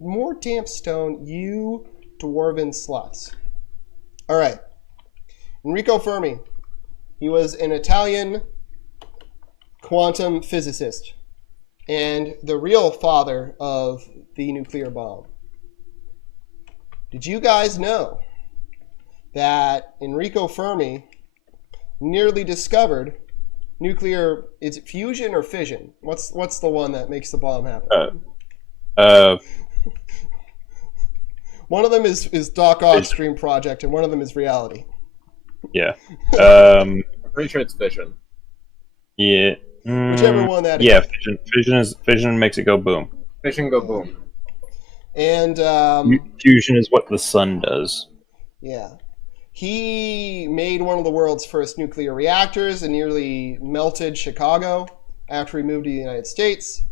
More damp stone, you dwarven sluts. All right. Enrico Fermi. He was an Italian quantum physicist and the real father of the nuclear bomb. Did you guys know that Enrico Fermi nearly discovered nuclear, is it fusion or fission? What's the one that makes the bomb happen? One of them is Doc Ock's dream project, and one of them is reality. Yeah. I'm pretty sure it's fission. Yeah. Whichever one that is. Yeah, fission makes it go boom. Fission go boom. And fusion is what the sun does. Yeah. He made one of the world's first nuclear reactors and nearly melted Chicago after he moved to the United States.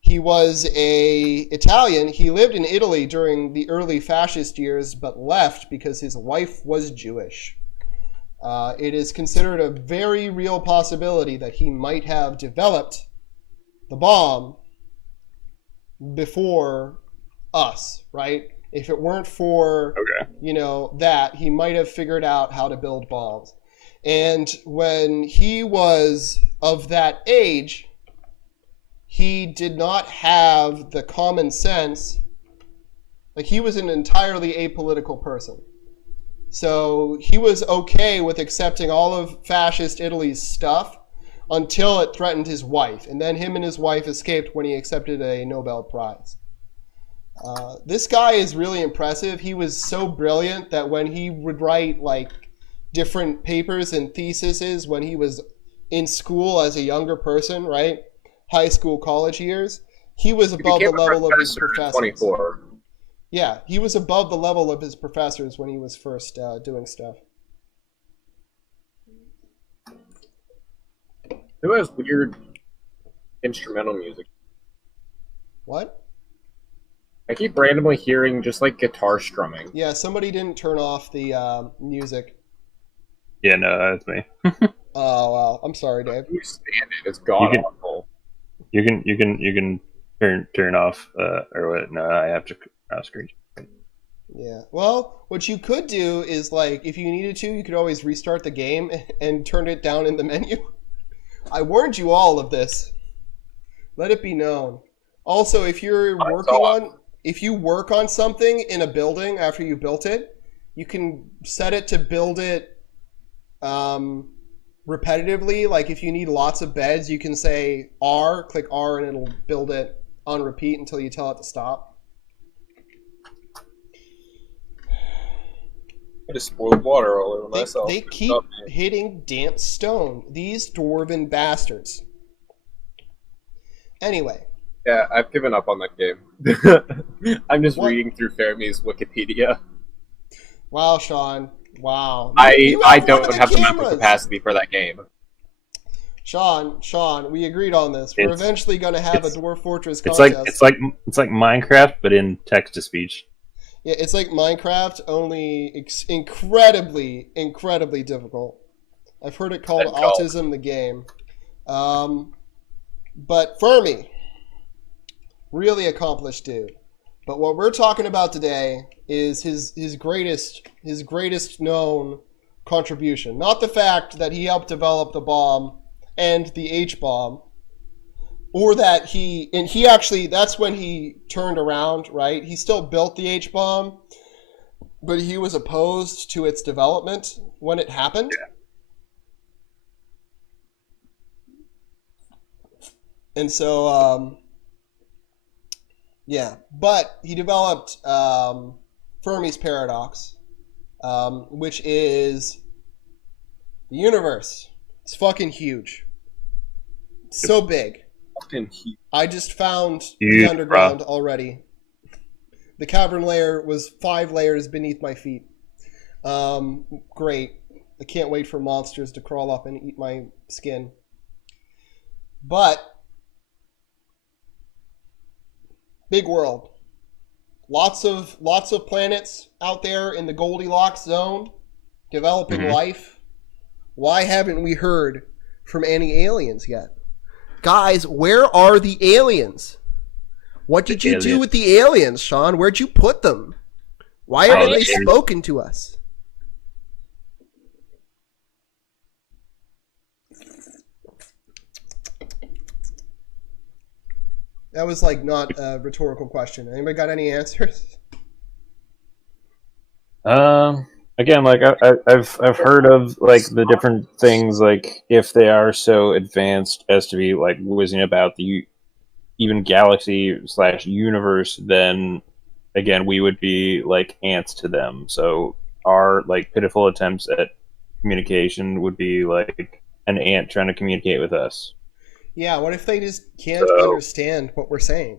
He was an Italian. He lived in Italy during the early fascist years, but left because his wife was Jewish. It is considered a very real possibility that he might have developed the bomb before us, right? If it weren't for, that, he might have figured out how to build bombs. And when he was of that age, he did not have the common sense. Like, he was an entirely apolitical person. So he was okay with accepting all of fascist Italy's stuff until it threatened his wife. And then him and his wife escaped when he accepted a Nobel Prize. This guy is really impressive. He was so brilliant that when he would write like different papers and theses when he was in school as a younger person, right? High school, college years, he was above the level of his professors. 24. Yeah, he was above the level of his professors when he was first doing stuff. Who has weird instrumental music? What? I keep randomly hearing just like guitar strumming. Yeah, somebody didn't turn off the music. Yeah, no, that's me. Oh, wow. I'm sorry, Dave. You stand it. It's god awful. You can turn off or what? No, I have to screen. Yeah. Well, what you could do is, like, if you needed to, you could always restart the game and turn it down in the menu. I warned you all of this. Let it be known. Also, if you're if you work on something in a building after you built it, you can set it to build it repetitively. Like if you need lots of beds, you can say R, click R, and it'll build it on repeat until you tell it to stop. I just spoiled water all over myself. They keep hitting damp stone. These dwarven bastards. Anyway. Yeah, I've given up on that game. I'm just reading through Fermi's Wikipedia. Wow, Sean. Wow. I don't have the mental capacity for that game. Sean, we agreed on this. We're eventually going to have a Dwarf Fortress contest. It's like Minecraft, but in text to speech. Yeah, it's like Minecraft, only incredibly difficult. I've heard it called Autism the Game. But Fermi, really accomplished dude. But what we're talking about today is his greatest known contribution. Not the fact that he helped develop the bomb and the H-bomb, or that he actually, that's when he turned around, right? He still built the H-bomb, but he was opposed to its development when it happened. Yeah. And so, but he developed Fermi's paradox, which is the universe. It's fucking huge. It's so big. I just found the underground already. The cavern layer was 5 layers beneath my feet. Great. I can't wait for monsters to crawl up and eat my skin. But big world. Lots of planets out there in the Goldilocks zone developing life. Why haven't we heard from any aliens yet? Guys, where are the aliens? What did you do with the aliens, Sean? Where'd you put them? Why haven't they spoken to us? That was like not a rhetorical question. Anybody got any answers? Again, like I've heard of like the different things, like if they are so advanced as to be like whizzing about the even galaxy / universe, then again we would be like ants to them. So our like pitiful attempts at communication would be like an ant trying to communicate with us. Yeah, what if they just can't understand what we're saying?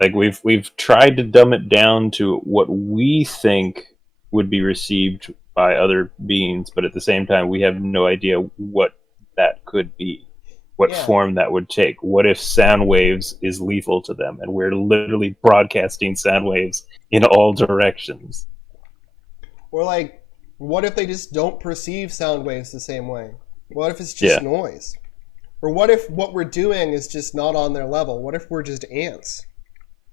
Like we've tried to dumb it down to what we think would be received by other beings, but at the same time we have no idea what that could be, what form that would take. What if sound waves is lethal to them and we're literally broadcasting sound waves in all directions? Or like, what if they just don't perceive sound waves the same way? What if it's just noise? Or what if what we're doing is just not on their level? What if we're just ants?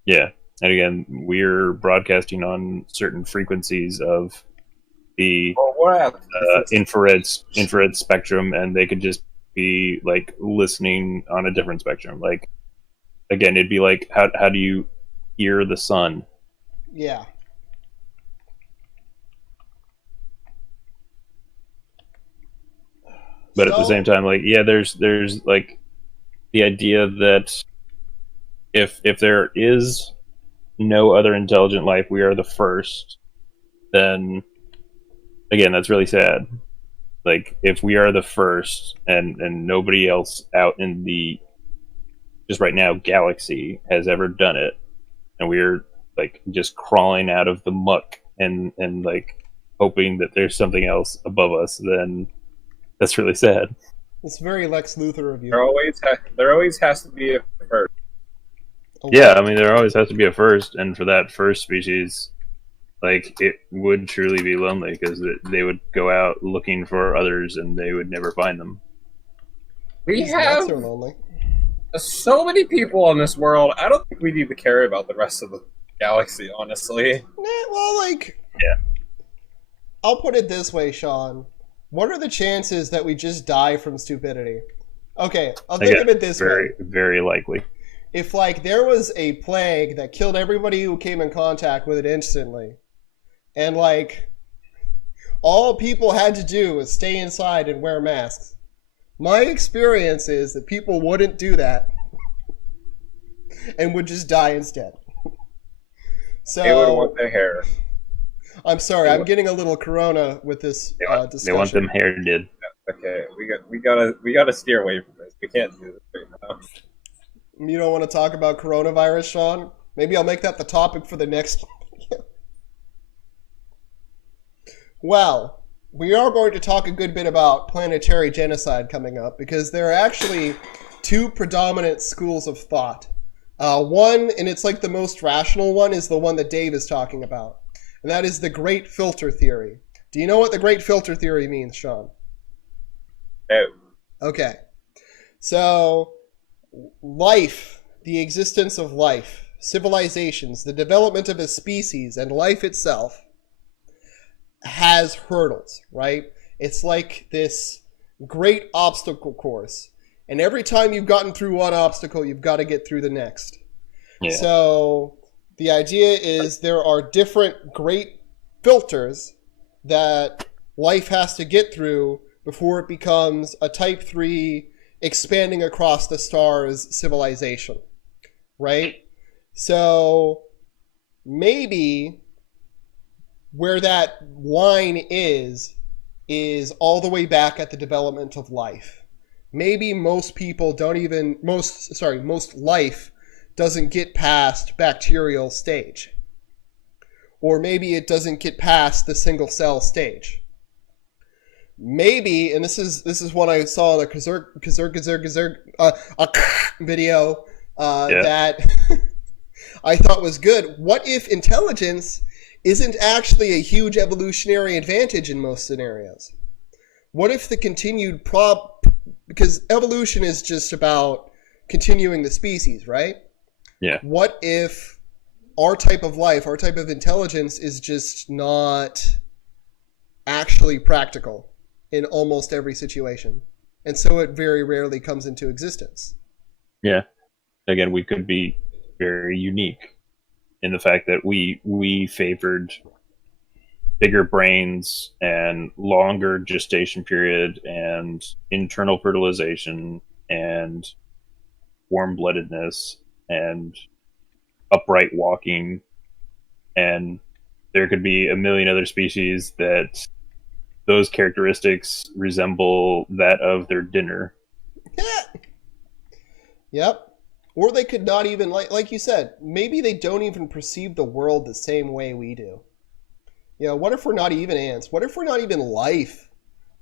Yeah. And again, we're broadcasting on certain frequencies of the infrared spectrum, and they could just be like listening on a different spectrum. Like, again, it'd be like, how do you hear the sun? Yeah. But at the same time, like, yeah, there's like the idea that if there is no other intelligent life, we are the first, then again, that's really sad. Like, if we are the first and nobody else out in the just right now galaxy has ever done it, and we're like just crawling out of the muck and like hoping that there's something else above us, then that's really sad. It's very Lex Luthor of you. There always has to be a first. Yeah, I mean, there always has to be a first, and for that first species, like, it would truly be lonely, because they would go out looking for others, and they would never find them. We have so lonely. So many people in this world, I don't think we need to care about the rest of the galaxy, honestly. Well, like... Yeah. I'll put it this way, Sean. What are the chances that we just die from stupidity? Okay, I'll think of it this way. Very, very likely. If, like, there was a plague that killed everybody who came in contact with it instantly, and, like, all people had to do was stay inside and wear masks, my experience is that people wouldn't do that and would just die instead. So they would want their hair. I'm sorry, I'm getting a little corona with this discussion. They want them hair did. Okay, we gotta steer away from this. We can't do this right now. You don't want to talk about coronavirus, Sean? Maybe I'll make that the topic for the next video. Well, we are going to talk a good bit about planetary genocide coming up, because there are actually two predominant schools of thought. One, and it's like the most rational one, is the one that Dave is talking about. And that is the Great Filter Theory. Do you know what the Great Filter Theory means, Sean? No. Okay. So, life, the existence of life, civilizations, the development of a species, and life itself has hurdles, right? It's like this great obstacle course. And every time you've gotten through one obstacle, you've got to get through the next. Yeah. So the idea is there are different great filters that life has to get through before it becomes a Type 3 expanding across the stars civilization, right? So maybe where that line is all the way back at the development of life. Maybe most people most life doesn't get past bacterial stage. Or maybe it doesn't get past the single cell stage. Maybe, and this is what I saw in the video that I thought was good. What if intelligence isn't actually a huge evolutionary advantage in most scenarios? What if the continued because evolution is just about continuing the species, right? Yeah. What if our type of life, our type of intelligence is just not actually practical in almost every situation? And so it very rarely comes into existence. Yeah. Again, we could be very unique in the fact that we favored bigger brains and longer gestation period and internal fertilization and warm-bloodedness and upright walking, and there could be a million other species that those characteristics resemble that of their dinner. Yep. Or they could not even, like you said, maybe they don't even perceive the world the same way we do. You know, what if we're not even ants? What if we're not even life?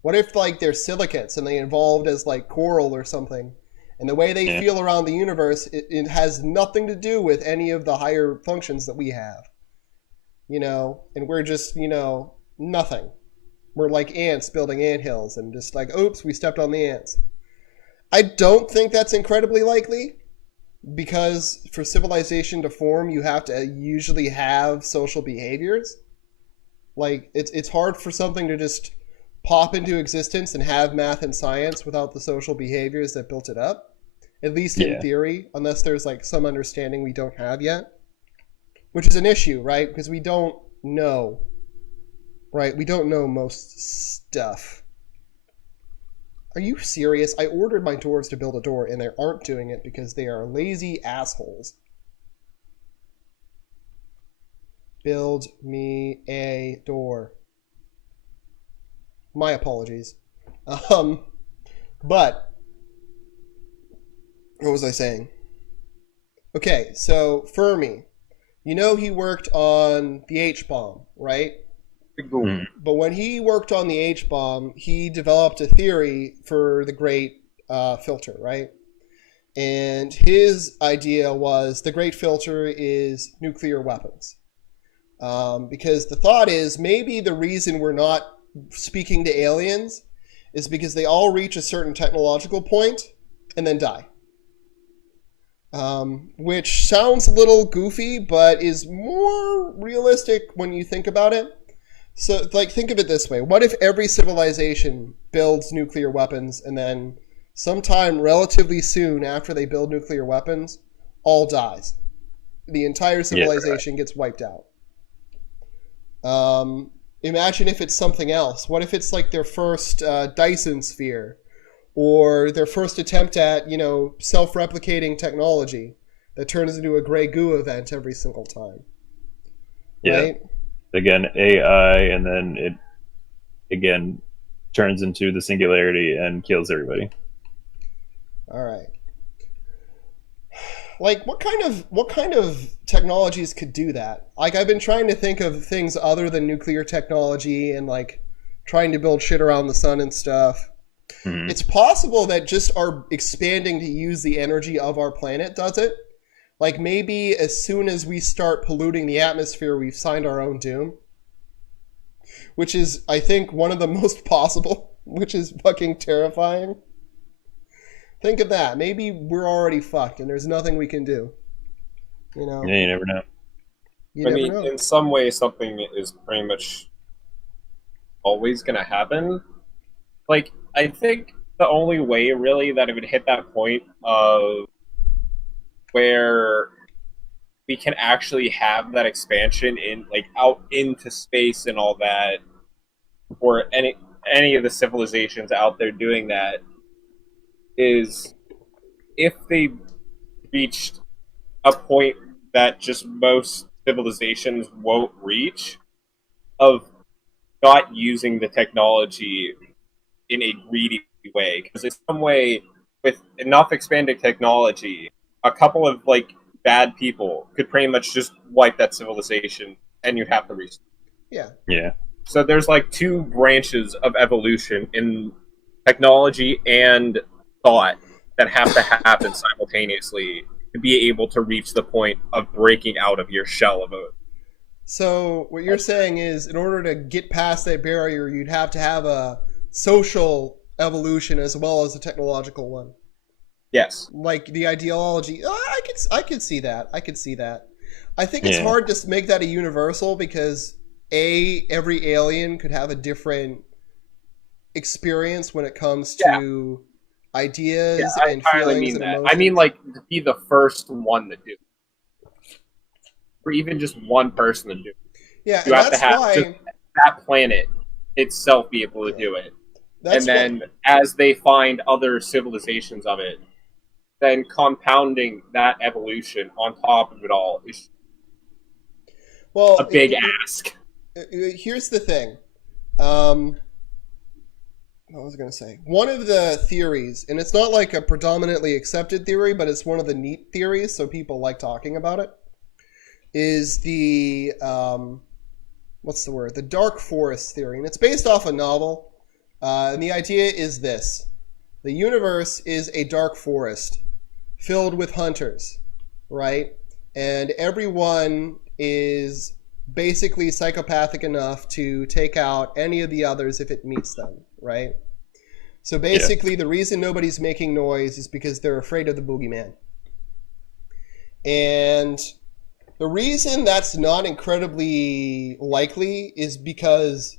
What if, like, they're silicates and they evolved as, like, coral or something? And the way they feel around the universe, it has nothing to do with any of the higher functions that we have. You know, and we're just, you know, nothing. We're like ants building anthills and just like, oops, we stepped on the ants. I don't think that's incredibly likely, because for civilization to form, you have to usually have social behaviors. Like, it's hard for something to just pop into existence and have math and science without the social behaviors that built it up. At least in theory, unless there's like some understanding we don't have yet. Which is an issue, right? Because we don't know. Right? We don't know most stuff. Are you serious? I ordered my dwarves to build a door and they aren't doing it because they are lazy assholes. Build me a door. My apologies. But what was I saying? Okay, so Fermi. You know he worked on the H-bomb, right? But when he worked on the H-bomb, he developed a theory for the Great Filter, right? And his idea was the Great Filter is nuclear weapons. Because the thought is maybe the reason we're not speaking to aliens is because they all reach a certain technological point and then die. Which sounds a little goofy, but is more realistic when you think about it. So, like, think of it this way. What if every civilization builds nuclear weapons and then sometime relatively soon after they build nuclear weapons, all dies? The entire civilization gets wiped out. Imagine if it's something else. What if it's like their first Dyson sphere? Or their first attempt at, you know, self-replicating technology that turns into a gray goo event every single time. Right? Again, AI, and then it, again, turns into the singularity and kills everybody. All right. Like, what kind of technologies could do that? Like, I've been trying to think of things other than nuclear technology and, like, trying to build shit around the sun and stuff. Mm-hmm. It's possible that just our expanding to use the energy of our planet does it. Like, maybe as soon as we start polluting the atmosphere, we've signed our own doom. Which is, I think, one of the most possible, which is fucking terrifying. Think of that. Maybe we're already fucked and there's nothing we can do. You know? Yeah, you never know. I mean, in some way, something is pretty much always going to happen. Like, I think the only way, really, that it would hit that point of where we can actually have that expansion in, like, out into space and all that, or any of the civilizations out there doing that, is if they reached a point that just most civilizations won't reach, of not using the technology in a greedy way. Because in some way, with enough expanded technology, a couple of, like, bad people could pretty much just wipe that civilization, and you'd have to restart. Yeah. So there's, like, two branches of evolution in technology and thought that have to happen simultaneously to be able to reach the point of breaking out of your shell of a... So what you're saying is, in order to get past that barrier, you'd have to have a social evolution as well as a technological one. Yes. Like the ideology. I could see that. I could see that. I think it's hard to make that a universal because every alien could have a different experience when it comes to ideas and feelings and emotions. I mean, like, to be the first one to do it. Or even just one person to do it. Yeah, you have to have just that planet itself be able to do it. And then as they find other civilizations of it, then compounding that evolution on top of it all is a big ask. Here's the thing. What was I going to say? One of the theories, and it's not like a predominantly accepted theory, but it's one of the neat theories, so people like talking about it, is the, what's the word? The dark forest theory. And it's based off a novel. And the idea is this. The universe is a dark forest filled with hunters, right? And everyone is basically psychopathic enough to take out any of the others if it meets them, right? So basically the reason nobody's making noise is because they're afraid of the boogeyman. And the reason that's not incredibly likely is because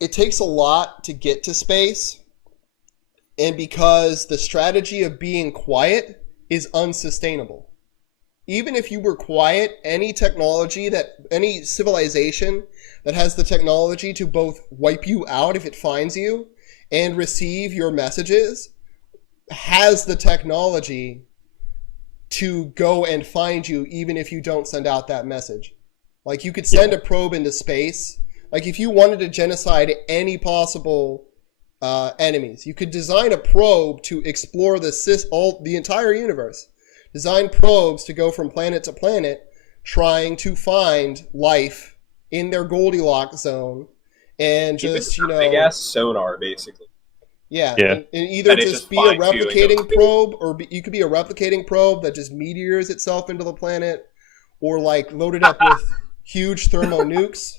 it takes a lot to get to space, and because the strategy of being quiet is unsustainable. Even if you were quiet, any civilization that has the technology to both wipe you out if it finds you and receive your messages has the technology to go and find you even if you don't send out that message. Like, you could send a probe into space. Like, if you wanted to genocide any possible enemies, you could design a probe to explore the entire universe. Design probes to go from planet to planet, trying to find life in their Goldilocks zone, and just, big ass sonar, basically. Yeah. And either just be a replicating probe, or you could be a replicating probe that just meteors itself into the planet, or like loaded up with huge thermonukes.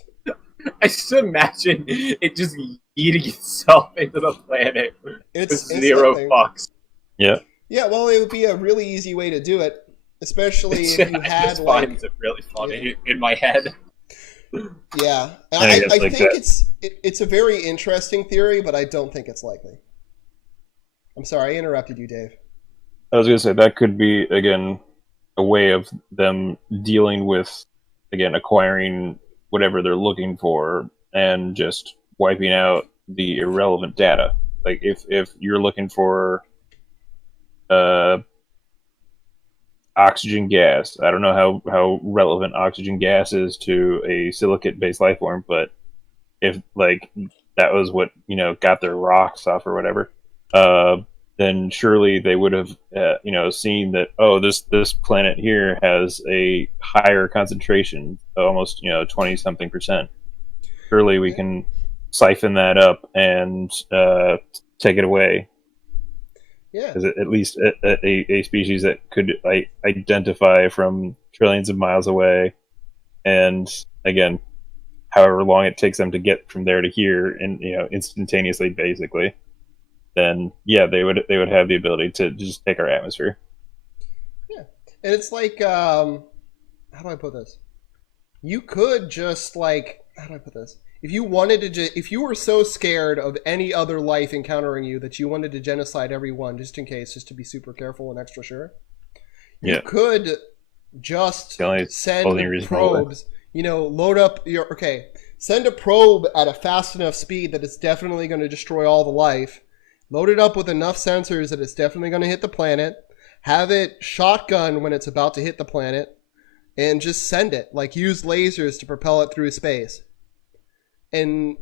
I just imagine it just eating itself into the planet with zero fucks. Yeah. Yeah, well, it would be a really easy way to do it, especially if you had I just find it really funny in my head. Yeah, I think it's a very interesting theory, but I don't think it's likely. I'm sorry, I interrupted you, Dave. I was going to say that could be, again, a way of them dealing with, again, acquiring whatever they're looking for and just wiping out the irrelevant data. Like, if you're looking for oxygen gas, I don't know how relevant oxygen gas is to a silicate-based life form, but if, like, that was what, got their rocks off or whatever, then surely they would have, seen that, this planet here has a higher concentration, almost, 20-something%. Surely we can siphon that up and take it away. Yeah. Is it at least a species that could identify from trillions of miles away, and again, however long it takes them to get from there to here, and instantaneously, basically, then they would have the ability to just take our atmosphere. Yeah, and it's like, how do I put this? You could just how do I put this? If you wanted to, if you were so scared of any other life encountering you that you wanted to genocide everyone just in case, just to be super careful and extra sure, you could just send probes. Load up send a probe at a fast enough speed that it's definitely going to destroy all the life. Load it up with enough sensors that it's definitely going to hit the planet. Have it shotgun when it's about to hit the planet, and just send it. Like, use lasers to propel it through space. And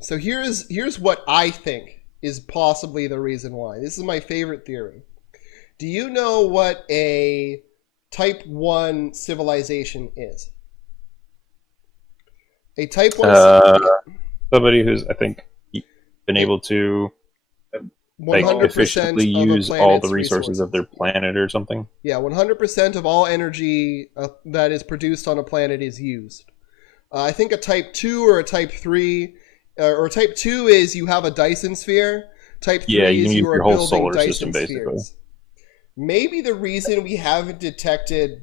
so here's what I think is possibly the reason why. This is my favorite theory. Do you know what a Type 1 civilization is? A Type 1 somebody who's, I think, been able to 100% efficiently use all the resources of their planet or something. Yeah, 100% of all energy that is produced on a planet is used. I think a Type 2 or a Type 3, or Type 2 is you have a Dyson sphere Type 3 Yeah, you is can you use are your whole building solar Dyson system, basically. spheres. Maybe the reason we haven't detected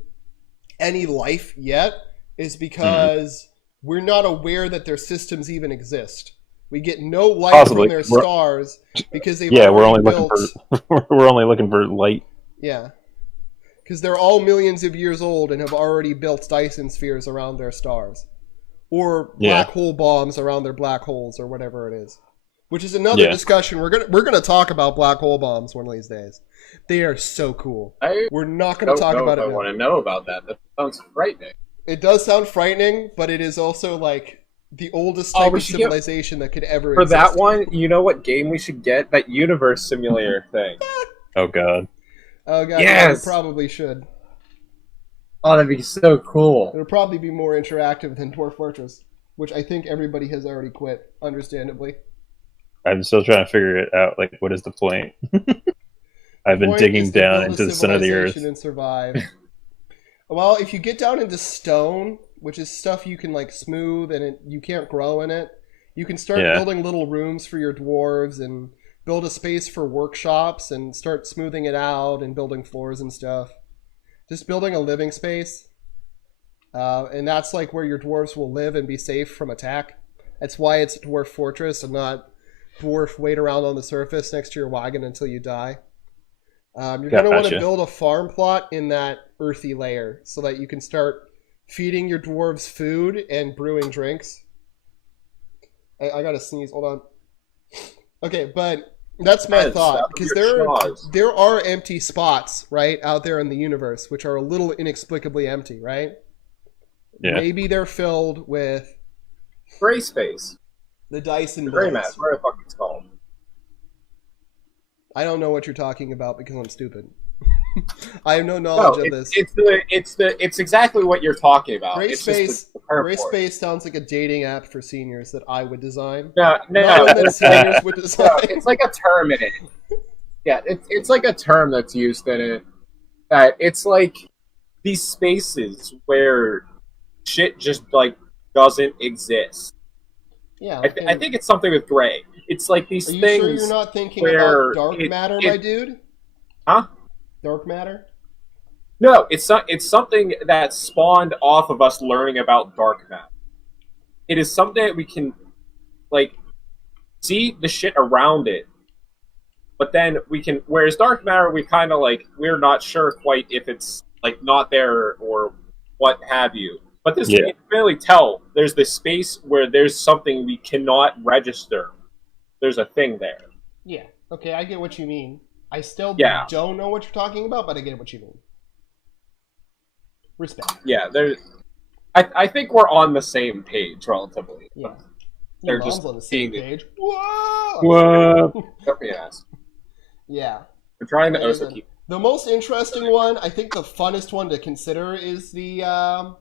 any life yet is because we're not aware that their systems even exist. We get no light from their stars because they've already built... we're only looking for light. Yeah. Because they're all millions of years old and have already built Dyson spheres around their stars. Or black hole bombs around their black holes, or whatever it is. Which is another discussion. We're gonna talk about black hole bombs one of these days. They are so cool. We're not going to talk about it now. I want to know about that. That sounds frightening. It does sound frightening, but it is also like the oldest type of civilization that could ever exist. For that one, you know what game we should get? That universe simulator thing. Oh god. Oh god, yeah, we probably should. Oh, that'd be so cool. It'll probably be more interactive than Dwarf Fortress, which I think everybody has already quit, understandably. I'm still trying to figure it out. Like, what is the point? I've been digging down into the center of the earth and survive. Well, if you get down into stone, which is stuff you can like smooth and you can't grow in it, you can start building little rooms for your dwarves and build a space for workshops and start smoothing it out and building floors and stuff. Just building a living space. And that's like where your dwarves will live and be safe from attack. That's why it's a dwarf fortress and not dwarf wait around on the surface next to your wagon until you die. You're going to want to build a farm plot in that earthy layer so that you can start feeding your dwarves food and brewing drinks. I got to sneeze. Hold on. Okay, but that's my thought. Because there are empty spots, right, out there in the universe, which are a little inexplicably empty, right? Yeah. Maybe they're filled with... Gray space. The Dyson Gray mass, whatever the fuck it's called. I don't know what you're talking about because I'm stupid. I have no knowledge of this. It's exactly what you're talking about. Gray Space sounds like a dating app for seniors that I would design. No, that seniors would design. No, it's like a term in it. Yeah, it's like a term that's used in it. It's like these spaces where shit just like doesn't exist. Yeah, I think it's something with gray. It's like these things. Are you sure you're not thinking about dark matter, my dude? Huh? Dark matter? No, it's something that spawned off of us learning about dark matter. It is something that we can, like, see the shit around it, but then we can. Whereas dark matter, we kind of like we're not sure quite if it's like not there or what have you. But this, you can really tell. There's this space where there's something we cannot register. There's a thing there. Yeah. Okay, I get what you mean. I still don't know what you're talking about, but I get what you mean. Respect. Yeah, I think we're on the same page, relatively. Yeah. They're just on the same page. Whoa! Whoa! Yes. Yeah. We're trying to also keep... The most interesting one, I think the funnest one to consider is the...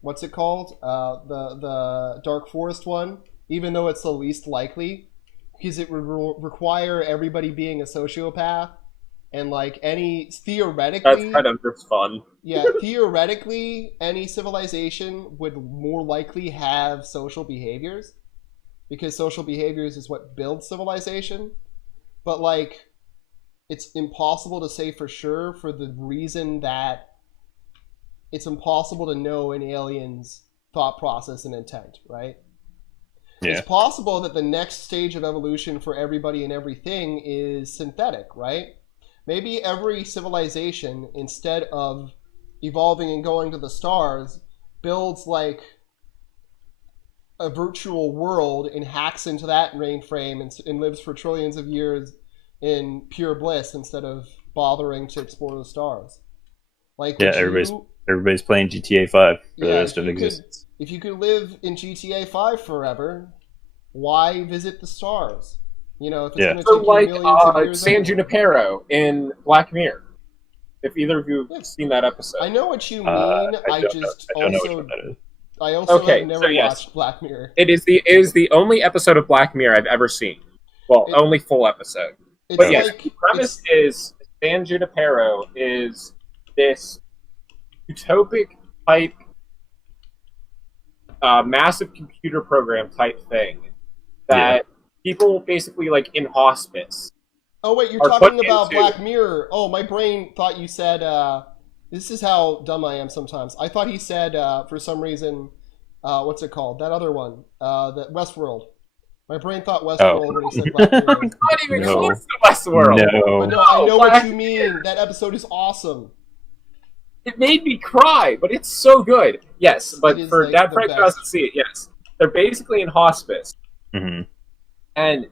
what's it called? The Dark Forest one, even though it's the least likely, because it would require everybody being a sociopath, and like any theoretically, that's kind of just fun. Yeah, theoretically, any civilization would more likely have social behaviors, because social behaviors is what builds civilization. But like, it's impossible to say for sure for the reason that it's impossible to know an alien's thought process and intent, right? Yeah. It's possible that the next stage of evolution for everybody and everything is synthetic, right? Maybe every civilization, instead of evolving and going to the stars, builds like a virtual world and hacks into that mainframe and lives for trillions of years in pure bliss instead of bothering to explore the stars. Like, everybody's playing GTA 5 for the rest of existence. If you could live in GTA 5 forever, why visit the stars? You know, if it's going to take you millions of years. San Junipero in Black Mirror. If either of you have seen that episode. I know what you mean. I also have never watched Black Mirror. It is the only episode of Black Mirror I've ever seen. Well, only full episode. But yes, the premise is San Junipero is this utopic type massive computer program type thing that people basically like in hospice Oh wait, you're talking about Black Mirror. Oh, my brain thought you said. This is how dumb I am sometimes. I thought he said for some reason, what's it called? That other one, the Westworld. My brain thought Westworld when he said Black Mirror. Not even close to Westworld. No. But no, I know what you mean. That episode is awesome. It made me cry, but it's so good. Yes, but for like Dadfrank doesn't see it, yes. They're basically in hospice. Mm-hmm. And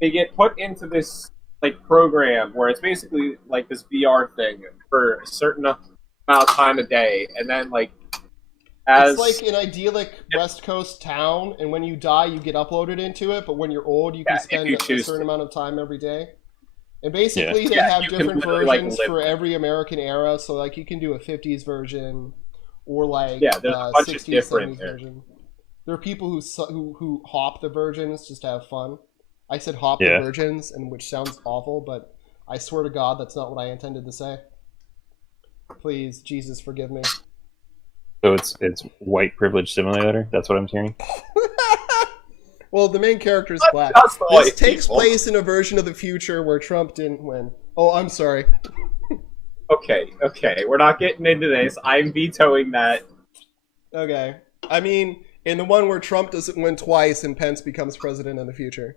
they get put into this like program where it's basically like this VR thing for a certain amount of time a day, and then like it's like an idyllic West Coast town, and when you die, you get uploaded into it. But when you're old, you can spend a certain amount of time every day. And basically, they have different versions for every American era. So like you can do a 50s version, or like there's a bunch 60s, of 70s version. There are people who hop the versions just to have fun. I said hop the virgins, and which sounds awful, but I swear to God, that's not what I intended to say. Please, Jesus, forgive me. So it's white privilege simulator? That's what I'm hearing? Well, the main character is black. This takes place in a version of the future where Trump didn't win. Oh, I'm sorry. Okay. We're not getting into this. I'm vetoing that. Okay. I mean, in the one where Trump doesn't win twice and Pence becomes president in the future.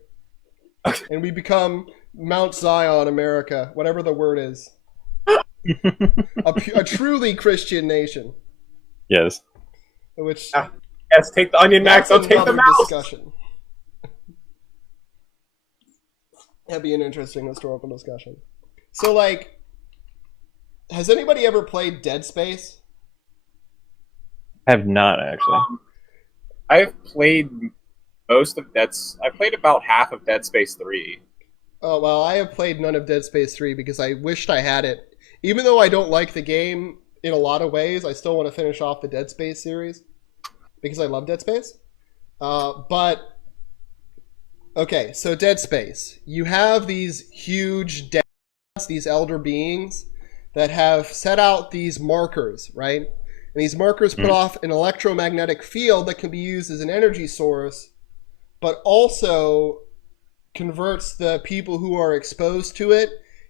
And we become Mount Zion, America, whatever the word is. a truly Christian nation. Yes. Which yes, take the onion, Max. I'll take the mouse. Discussion. That'd be an interesting historical discussion. So, like, has anybody ever played Dead Space? I have not, actually. I've played most of I played about half of Dead Space 3. Oh, well, I have played none of Dead Space 3 because I wished I had it. Even though I don't like the game in a lot of ways, I still want to finish off the Dead Space series because I love Dead Space. But, okay, so Dead Space. You have these huge deaths, these elder beings that have set out these markers, right? And these markers put off an electromagnetic field that can be used as an energy source, but also converts the people who are exposed to it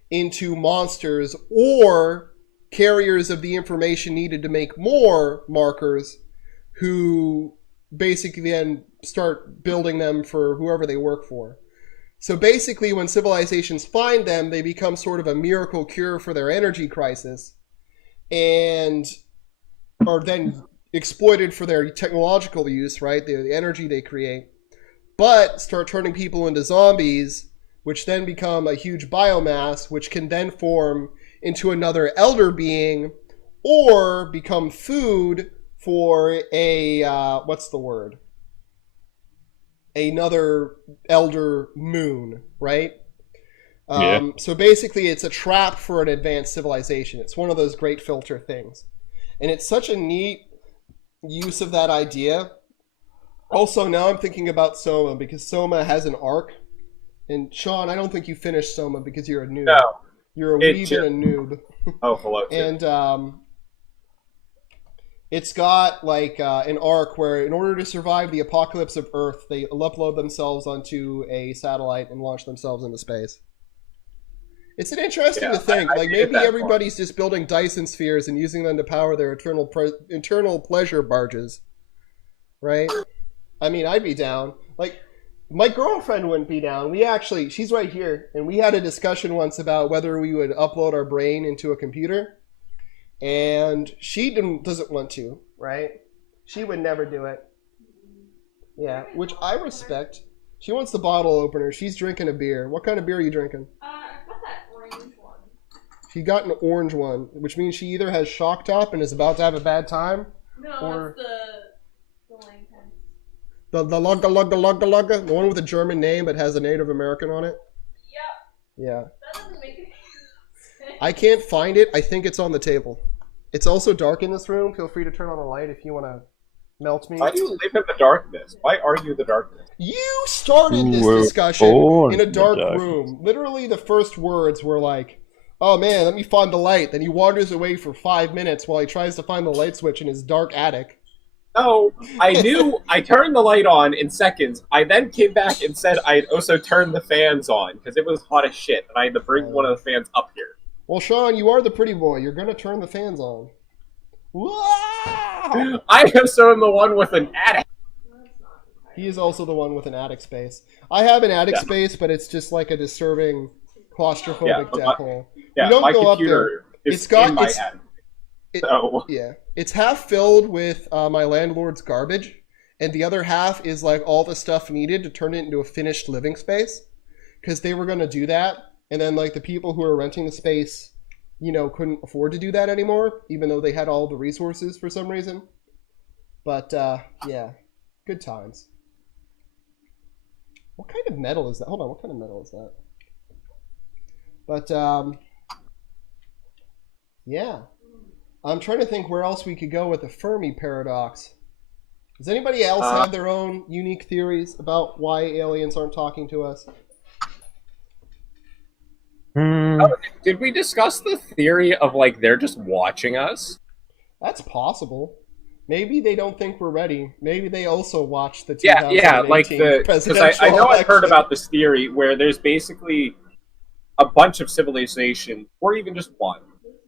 into monsters or carriers of the information needed to make more markers, who basically then start building them for whoever they work for. So basically, when civilizations find them, they become sort of a miracle cure for their energy crisis and are then exploited for their technological use, right? The energy they create. But start turning people into zombies, which then become a huge biomass, which can then form into another elder being or become food for a, what's the word? Another elder moon, right? So basically it's a trap for an advanced civilization. It's one of those great filter things. And it's such a neat use of that idea. Also, now I'm thinking about Soma, because Soma has an arc. And Sean, I don't think you finished Soma because you're a noob. No. You're a weeb and a noob. Oh, hello. And it's got like an arc where in order to survive the apocalypse of Earth, they upload themselves onto a satellite and launch themselves into space. It's an interesting to think. Like maybe everybody's just building Dyson spheres and using them to power their internal pleasure barges. Right? I mean, I'd be down. Like, my girlfriend wouldn't be down. She's right here, and we had a discussion once about whether we would upload our brain into a computer, and she doesn't want to, right? She would never do it. Yeah, which I respect. She wants the bottle opener. She's drinking a beer. What kind of beer are you drinking? I got that orange one. She got an orange one, which means she either has shock top and is about to have a bad time, or it's the Lang pen. The Lugga, the one with a German name but has a Native American on it? Yep. Yeah. That doesn't make any sense. I can't find it. I think it's on the table. It's also dark in this room. Feel free to turn on a light if you want to melt me. Why do you live in the darkness? Why argue the darkness? You started this discussion in a dark room. Literally the first words were like, oh man, let me find the light. Then he wanders away for 5 minutes while he tries to find the light switch in his dark attic. No, I knew. I turned the light on in seconds. I then came back and said I had also turned the fans on because it was hot as shit, and I had to bring one of the fans up here. Well, Sean, you are the pretty boy. You're gonna turn the fans on. Wow! I also am the one with an attic. He is also the one with an attic space. I have an attic space, but it's just like a disturbing claustrophobic death hole. Yeah, you don't my go computer up there. is in my attic. Yeah, it's half filled with my landlord's garbage, and the other half is like all the stuff needed to turn it into a finished living space, because they were going to do that, and then like the people who are renting the space, you know, couldn't afford to do that anymore, even though they had all the resources for some reason. But yeah, good times. What kind of metal is that? Hold on, what kind of metal is that? But yeah. I'm trying to think where else we could go with the Fermi paradox. Does anybody else have their own unique theories about why aliens aren't talking to us? Did we discuss the theory of like they're just watching us? That's possible. Maybe they don't think we're ready. Maybe they also watched the 2018 yeah, like because I know I've heard about this theory where there's basically a bunch of civilizations, or even just one,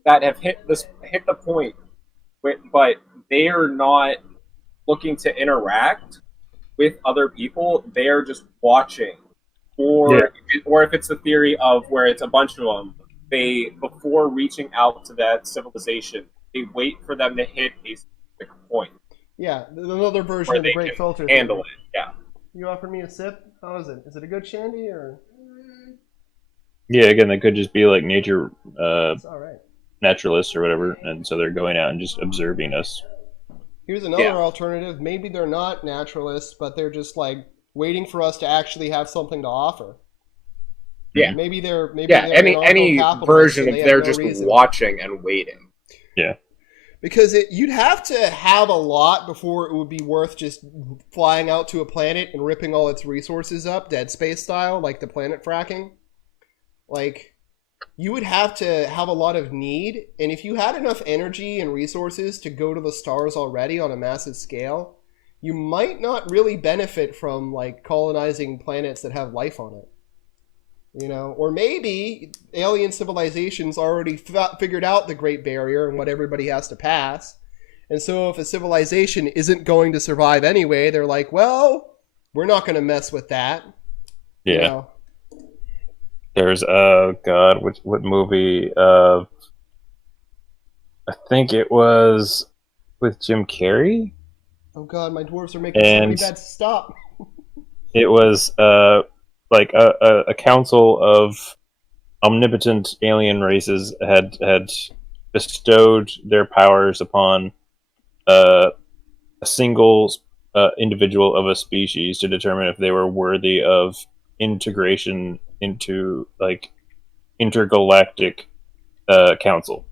that have hit the point, but they are not looking to interact with other people. They are just watching, or if it's the theory of where it's a bunch of them, they before reaching out to that civilization, they wait for them to hit a specific point. Yeah, another version of the Great Filter. Handle it. Yeah. You offer me a sip? How is it? Is it a good shandy or? Yeah, again, they could just be like nature. It's all right. Naturalists or whatever, and so they're going out and just observing us. Here's another alternative. Maybe they're not naturalists, but they're just like waiting for us to actually have something to offer. Yeah. Maybe they're any version of they're just watching and waiting. Yeah. Because you'd have to have a lot before it would be worth just flying out to a planet and ripping all its resources up, Dead Space style, like the planet fracking. Like, you would have to have a lot of need, and if you had enough energy and resources to go to the stars already on a massive scale, you might not really benefit from like colonizing planets that have life on it. You know, or maybe alien civilizations already figured out the Great Barrier and what everybody has to pass. And so if a civilization isn't going to survive anyway, they're like, well, we're not going to mess with that. Yeah. You know? There's what movie? I think it was with Jim Carrey. Oh God, my dwarves are making so many bad. Stop. It was like a council of omnipotent alien races had bestowed their powers upon a single individual of a species to determine if they were worthy of integration into like intergalactic council.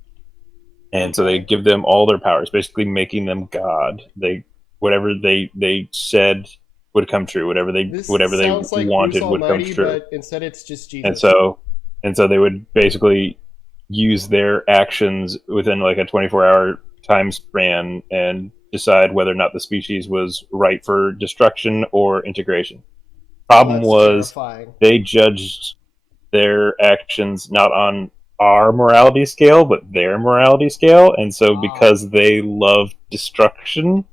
And so they give them all their powers, basically making them God. Whatever they said would come true. Whatever they like wanted Bruce would Almighty, come true. But instead, it's just Jesus. And so they would basically use their actions within like a 24-hour time span and decide whether or not the species was right for destruction or integration. Problem was terrifying. They judged their actions not on our morality scale, but their morality scale. And so because they loved destruction,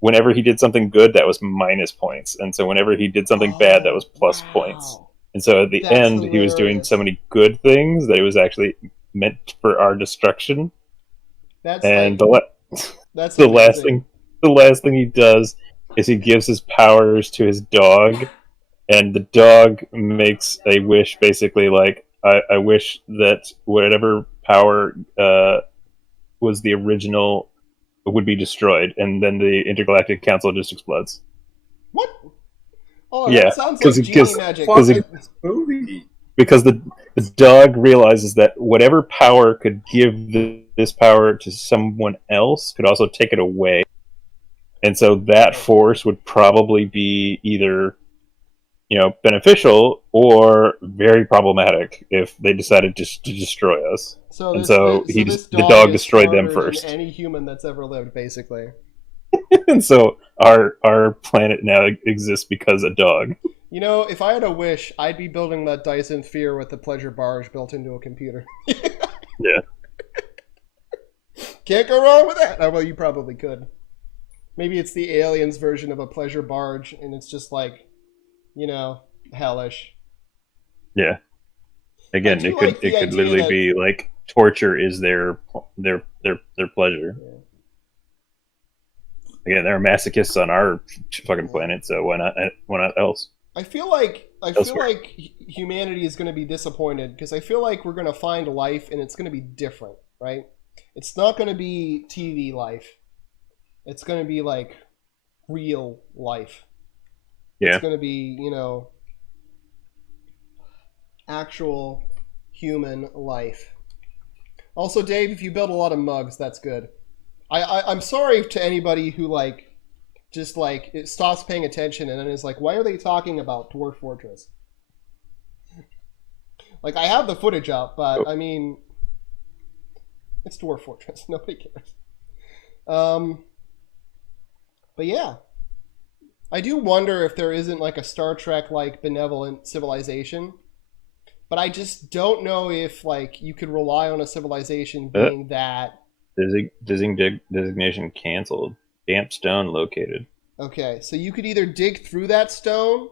whenever he did something good, that was minus points. And so whenever he did something bad, that was plus points. And so at the end, hilarious. He was doing so many good things that it was actually meant for our destruction. That's the amazing. last thing he does is he gives his powers to his dog, and the dog makes a wish, basically like, I wish that whatever power was the original would be destroyed, and then the Intergalactic Council just explodes. What? Oh, that sounds like genie magic. Because the dog realizes that whatever power could give this power to someone else could also take it away. And so that force would probably be either, beneficial or very problematic if they decided to destroy us. The dog destroyed them first. Any human that's ever lived, basically. And so our planet now exists because a dog. You know, if I had a wish, I'd be building that Dyson Sphere with the pleasure barge built into a computer. Yeah. Can't go wrong with that. Oh, well, you probably could. Maybe it's the aliens version of a pleasure barge, and it's just like, you know, hellish. Yeah. Again, it could literally be like torture is their pleasure. Yeah. Again, there are masochists on our fucking planet, so why not else? I feel like humanity is going to be disappointed because I feel like we're going to find life and it's going to be different, right? It's not going to be TV life. It's going to be like real life. Yeah. It's going to be, you know, actual human life. Also, Dave, if you build a lot of mugs, that's good. I'm sorry to anybody who just it stops paying attention and then is like, why are they talking about Dwarf Fortress? Like, I have the footage up, but I mean, it's Dwarf Fortress. Nobody cares. But yeah, I do wonder if there isn't like a Star Trek like benevolent civilization. But I just don't know if like you could rely on a civilization being that. Designation canceled. Damp stone located. Okay, so you could either dig through that stone,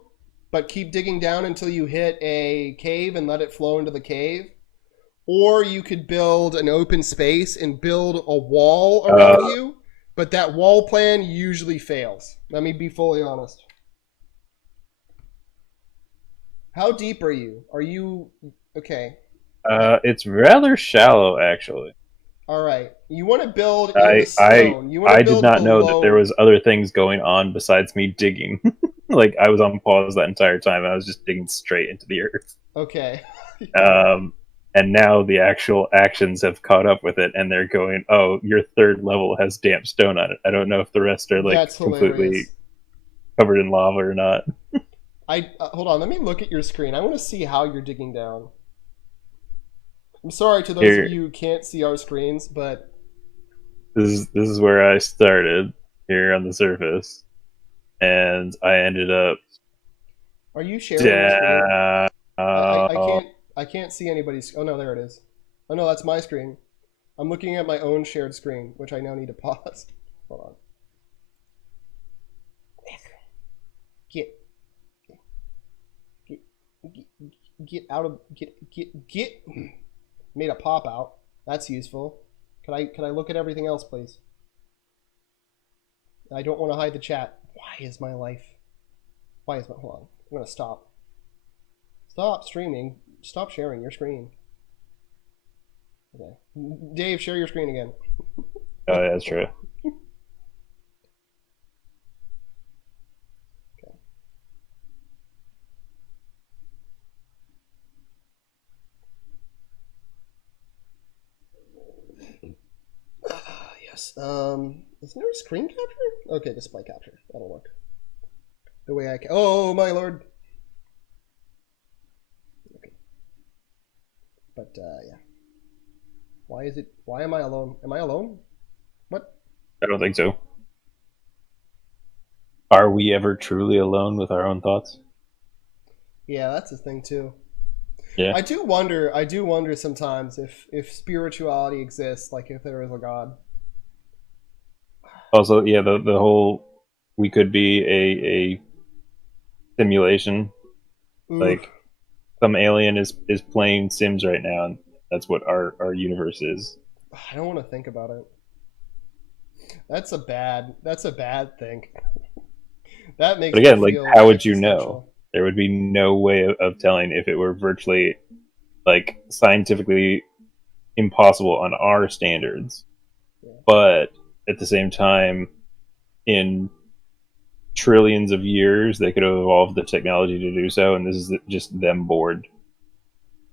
but keep digging down until you hit a cave and let it flow into the cave, or you could build an open space and build a wall around you. But that wall plan usually fails. Let me be fully honest. How deep are you? Are you okay? It's rather shallow, actually. All right. You want to build in the stone. I did not know that there was other things going on besides me digging. Like, I was on pause that entire time. I was just digging straight into the earth. Okay. And now the actual actions have caught up with it, and they're going, oh, your third level has damp stone on it. I don't know if the rest are, like, That's completely hilarious. Covered in lava or not. Hold on. Let me look at your screen. I want to see how you're digging down. I'm sorry to those of you who can't see our screens, but this is where I started here on the surface, and I ended up. Are you sharing your screen? I can't see anybody's. Oh no, there it is. Oh no, that's my screen. I'm looking at my own shared screen, which I now need to pause. Hold on. Get out of get. Made a pop out. That's useful. Can I look at everything else, please? I don't want to hide the chat. Why is my life? Hold on. I'm gonna stop. Stop streaming. Stop sharing your screen. Okay. Dave, share your screen again. Oh yeah, that's true. Yes. Isn't there a screen capture? Okay, display capture. That'll work. The way I can. Oh my lord. Okay. But yeah. Why is it? Why am I alone? Am I alone? What? I don't think so. Are we ever truly alone with our own thoughts? Yeah, that's the thing too. Yeah. I do wonder sometimes if spirituality exists, like if there is a God. Also, yeah, the whole we could be a simulation. Oof. Like some alien is playing Sims right now, and that's what our universe is. I don't want to think about it. That's a bad thing. That makes. But again, like, how would you existential. know? There would be no way of telling if it were virtually, like, scientifically impossible on our standards. Yeah. But at the same time, in trillions of years, they could have evolved the technology to do so, and this is just them bored.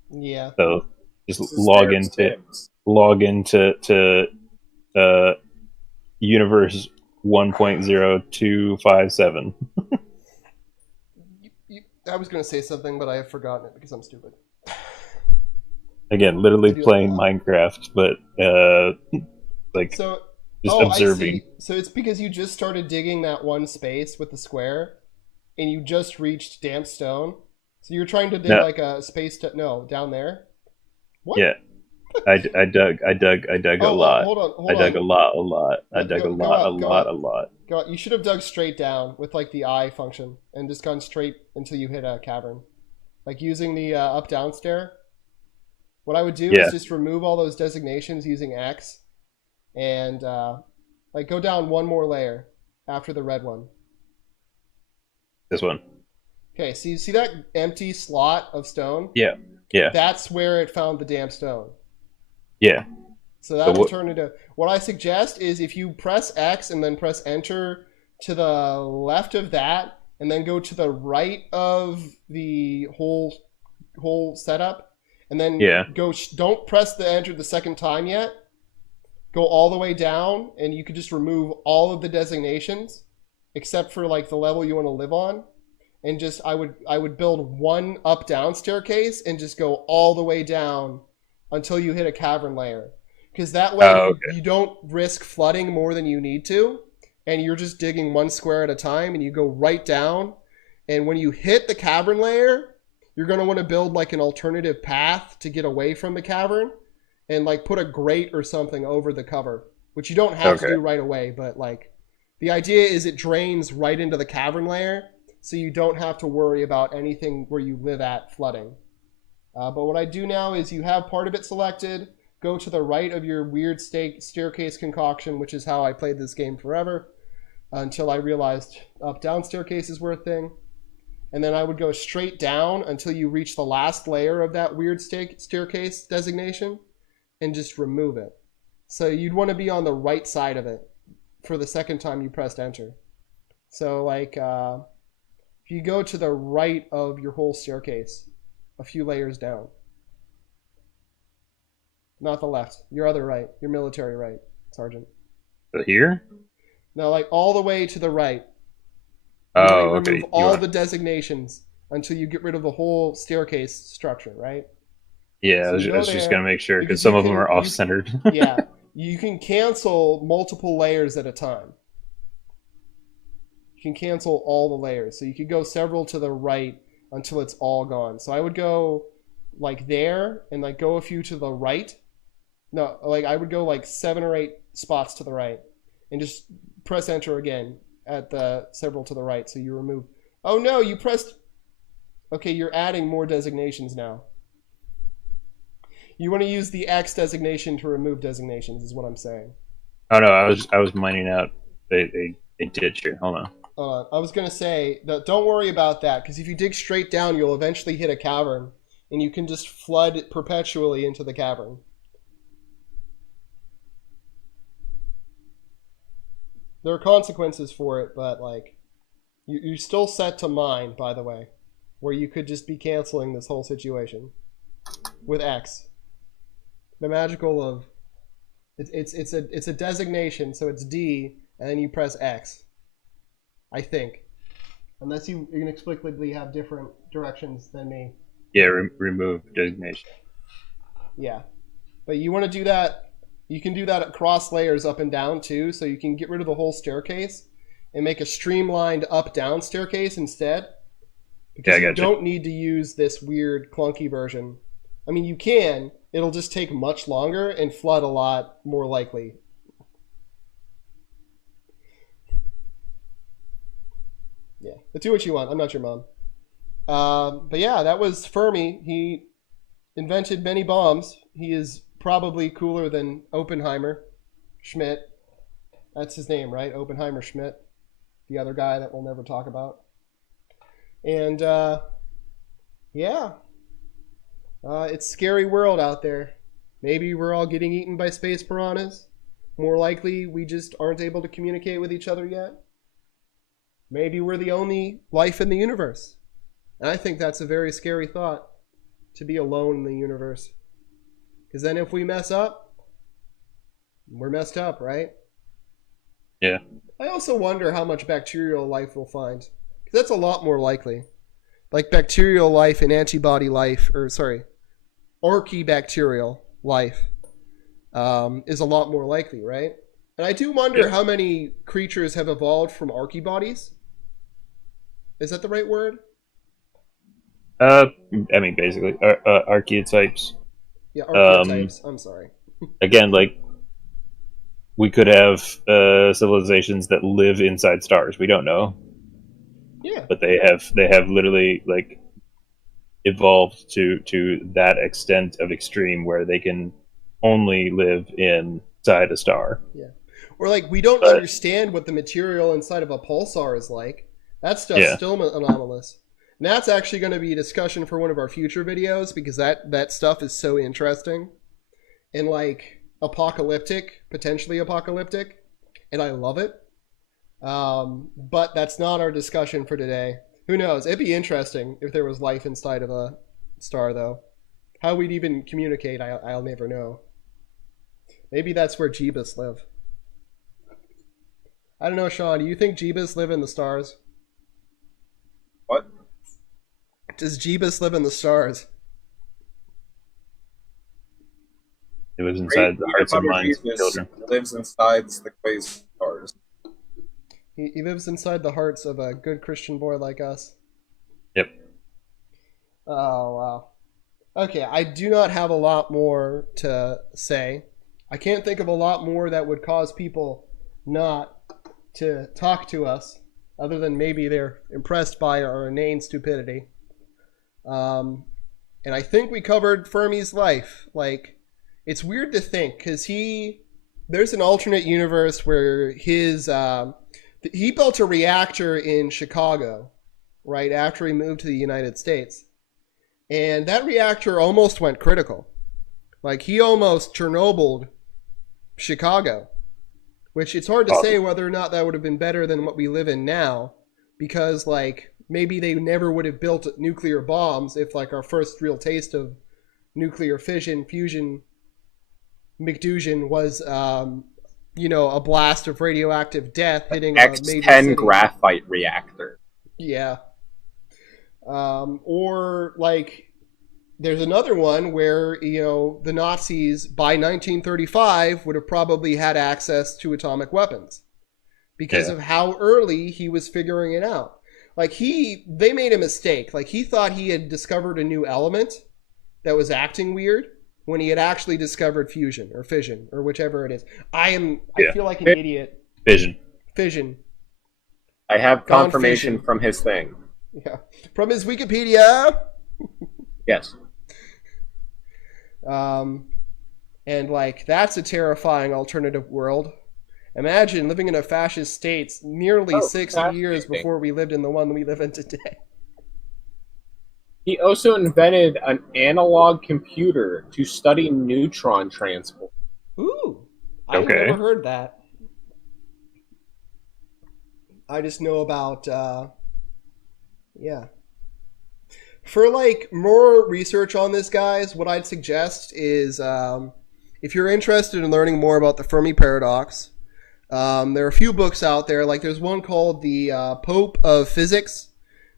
Yeah. So just log into universe 1.0257. I was going to say something, but I have forgotten it because I'm stupid. Again, literally playing Minecraft, but like so Just Oh, observing. I see. So it's because you just started digging that one space with the square, and you just reached damp stone. So you're trying to dig No. like a space. No, down there. What? Yeah. I dug a lot. Hold I on. dug a lot. I dug Go a lot, up, a go lot, up. a lot. You should have dug straight down with like the eye function and just gone straight until you hit a cavern. Like using the up-down stair. What I would do is just remove all those designations using X and like go down one more layer after the red one. This one. Okay, so you see that empty slot of stone? Yeah. That's where it found the damn stone. Yeah. So that will turn into... What I suggest is if you press X and then press Enter to the left of that, and then go to the right of the whole setup, and then go... Don't press the Enter the second time yet. Go all the way down, and you could just remove all of the designations, except for like the level you want to live on. And just I would build one up-down staircase and just go all the way down until you hit a cavern layer. Because that way you don't risk flooding more than you need to, and you're just digging one square at a time, and you go right down. And when you hit the cavern layer, you're going to want to build like an alternative path to get away from the cavern, and like put a grate or something over the cover, which you don't have to do right away. But like the idea is it drains right into the cavern layer, so you don't have to worry about anything where you live at flooding. But what I do now is you have part of it selected. Go to the right of your weird staircase concoction, which is how I played this game forever, until I realized up-down staircases were a thing. And then I would go straight down until you reach the last layer of that weird staircase designation, and just remove it. So you'd want to be on the right side of it for the second time you pressed Enter. So like if you go to the right of your whole staircase, a few layers down. Not the left. Your other right. Your military right, Sergeant. Here? No, like all the way to the right. Oh, okay. Remove all the designations until you get rid of the whole staircase structure, right? Yeah, So I was just going to make sure, because some of them are off-centered. Yeah. You can cancel multiple layers at a time. You can cancel all the layers. So you could go several to the right until it's all gone. So I would go like there and like go a few to the right. No, like I would go like 7 or 8 spots to the right and just press Enter again at the several to the right. So you remove... Oh no, you pressed... Okay, you're adding more designations now. You want to use the X designation to remove designations is what I'm saying. Oh no, I was mining out a ditch here. Hold on. I was going to say, that don't worry about that, because if you dig straight down, you'll eventually hit a cavern, and you can just flood perpetually into the cavern. There are consequences for it, but like, you're still set to mine, by the way, where you could just be canceling this whole situation with X. The magical of it's a designation, so it's D, and then you press X. I think, unless you inexplicably have different directions than me. Yeah, remove designation. Yeah, but you want to do that. You can do that across layers up and down too, so you can get rid of the whole staircase and make a streamlined up-down staircase instead. Because you don't need to use this weird clunky version. I mean, you can. It'll just take much longer and flood a lot more likely. Yeah, but do what you want. I'm not your mom. But yeah, that was Fermi. He invented many bombs. He is probably cooler than Oppenheimer. Schmidt. That's his name, right? Oppenheimer Schmidt. The other guy that we'll never talk about. And yeah. It's a scary world out there. Maybe we're all getting eaten by space piranhas. More likely, we just aren't able to communicate with each other yet. Maybe we're the only life in the universe. And I think that's a very scary thought, to be alone in the universe. Because then if we mess up, we're messed up, right? Yeah. I also wonder how much bacterial life we'll find. Because that's a lot more likely. Like bacterial life and antibody life, archaebacterial life is a lot more likely, right? And I do wonder how many creatures have evolved from archibodies. Is that the right word? I mean, basically, archetypes. Yeah, archetypes. I'm sorry. Again, like, we could have civilizations that live inside stars. We don't know. Yeah. But they have literally, like, evolved to that extent of extreme where they can only live inside a star. Yeah. Or, like, we don't understand what the material inside of a pulsar is like. That stuff's still anomalous. And that's actually going to be a discussion for one of our future videos, because that stuff is so interesting and, like, apocalyptic, potentially apocalyptic, and I love it. But that's not our discussion for today. Who knows? It'd be interesting if there was life inside of a star, though. How we'd even communicate, I'll never know. Maybe that's where Jeebus live. I don't know, Sean. Do you think Jeebus live in the stars? What? Does Jeebus live in the stars? It lives inside the hearts and minds of children. Lives inside the quasars. He lives inside the hearts of a good Christian boy like us. Yep. Oh, wow. Okay, I do not have a lot more to say. I can't think of a lot more that would cause people not to talk to us, other than maybe they're impressed by our inane stupidity. And I think we covered Fermi's life. Like, it's weird to think, because there's an alternate universe where he built a reactor in Chicago, right after he moved to the United States. And that reactor almost went critical. Like, he almost Chernobyled Chicago, which it's hard to say whether or not that would have been better than what we live in now, because, like, maybe they never would have built nuclear bombs if, like, our first real taste of nuclear fission, fusion, McDusion was, a blast of radioactive death hitting a major X-10 city. graphite reactor. Yeah. Or, like, there's another one where, the Nazis by 1935 would have probably had access to atomic weapons because of how early he was figuring it out. Like, they made a mistake. Like, he thought he had discovered a new element that was acting weird when he had actually discovered fusion or fission or whichever it is. I feel like an idiot. Fission. I have confirmation from his thing. Yeah. From his Wikipedia. Yes. And, like, that's a terrifying alternative world. Imagine living in a fascist state nearly 60 years before we lived in the one we live in today. He also invented an analog computer to study neutron transport. Ooh. I've never heard that. I just know about, For, like, more research on this, guys, what I'd suggest is, if you're interested in learning more about the Fermi paradox, there are a few books out there. Like, there's one called The Pope of Physics,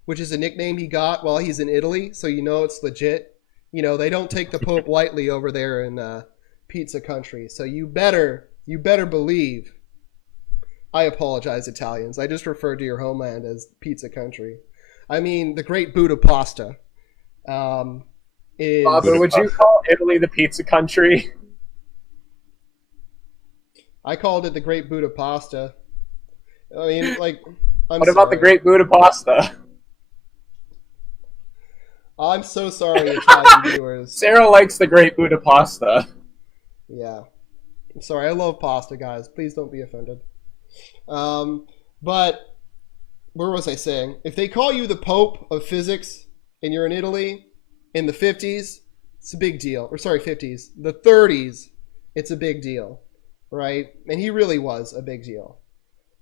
which is a nickname he got while he's in Italy, so it's legit. They don't take the Pope lightly over there in pizza country, so you better believe. I apologize, Italians. I just referred to your homeland as pizza country. I mean, the Great Buddha Pasta is... Father, would you call Italy the pizza country? I called it the Great Buddha Pasta. I mean, like... What about the Great Buddha Pasta? I'm so sorry, Italian viewers. Sarah likes the Great Buddha Pasta. Yeah. I'm sorry, I love pasta, guys. Please don't be offended. But... where was I saying? If they call you the Pope of Physics and you're in Italy in the 50s, it's a big deal. Or sorry, 50s. The 30s, it's a big deal, right? And he really was a big deal.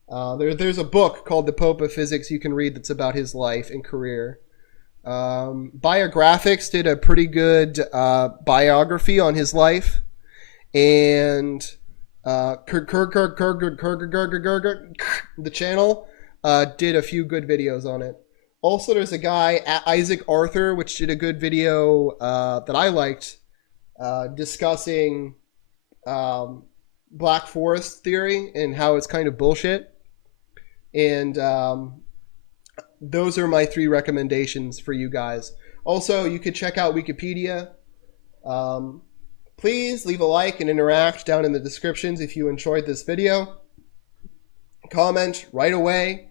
There's a book called The Pope of Physics you can read that's about his life and career. Biographics did a pretty good biography on his life. And the channel did a few good videos on it. Also, there's a guy, Isaac Arthur, which did a good video that I liked, discussing Black Forest theory and how it's kind of bullshit. And those are my 3 recommendations for you guys. Also, you could check out Wikipedia. Please leave a like and interact down in the descriptions if you enjoyed this video. Comment right away.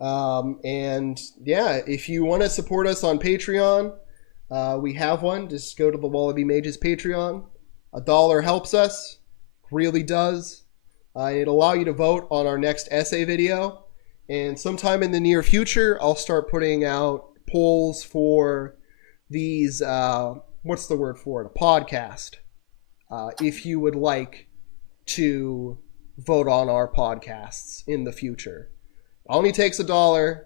And yeah, if you want to support us on Patreon, we have one. Just go to the Wallaby Mages Patreon. $1 helps us, really does. It'll allow you to vote on our next essay video. And sometime in the near future, I'll start putting out polls for these, what's the word for it? A podcast. If you would like to vote on our podcasts in the future. Only takes $1.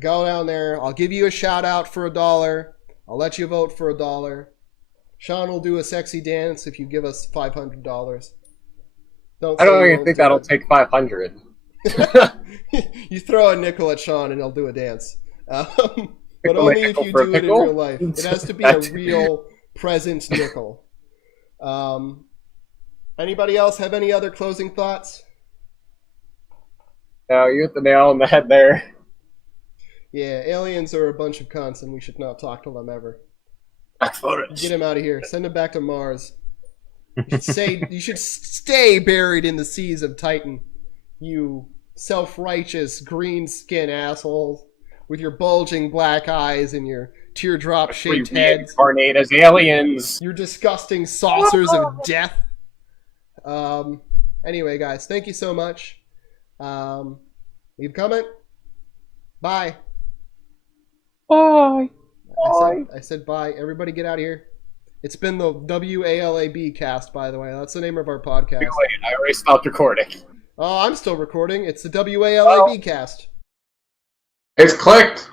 Go down there. I'll give you a shout out for $1. I'll let you vote for $1. Sean will do a sexy dance if you give us $500. I don't even think that'll take 500. You throw a nickel at Sean and he'll do a dance. But only if you do it in real life. It has to be a real present nickel. Anybody else have any other closing thoughts? No, you hit the nail on the head there. Yeah, aliens are a bunch of cunts and we should not talk to them ever. Get him out of here. Send him back to Mars. You should stay buried in the seas of Titan, you self-righteous green skin assholes with your bulging black eyes and your teardrop-shaped heads. Reincarnate as aliens. Your disgusting saucers of death. Anyway, guys, thank you so much. Leave a comment. Bye. Bye. I said bye. Everybody get out of here. It's been the WALAB cast, by the way. That's the name of our podcast. Wait, I already stopped recording. Oh, I'm still recording. It's the WALAB cast. It's clicked.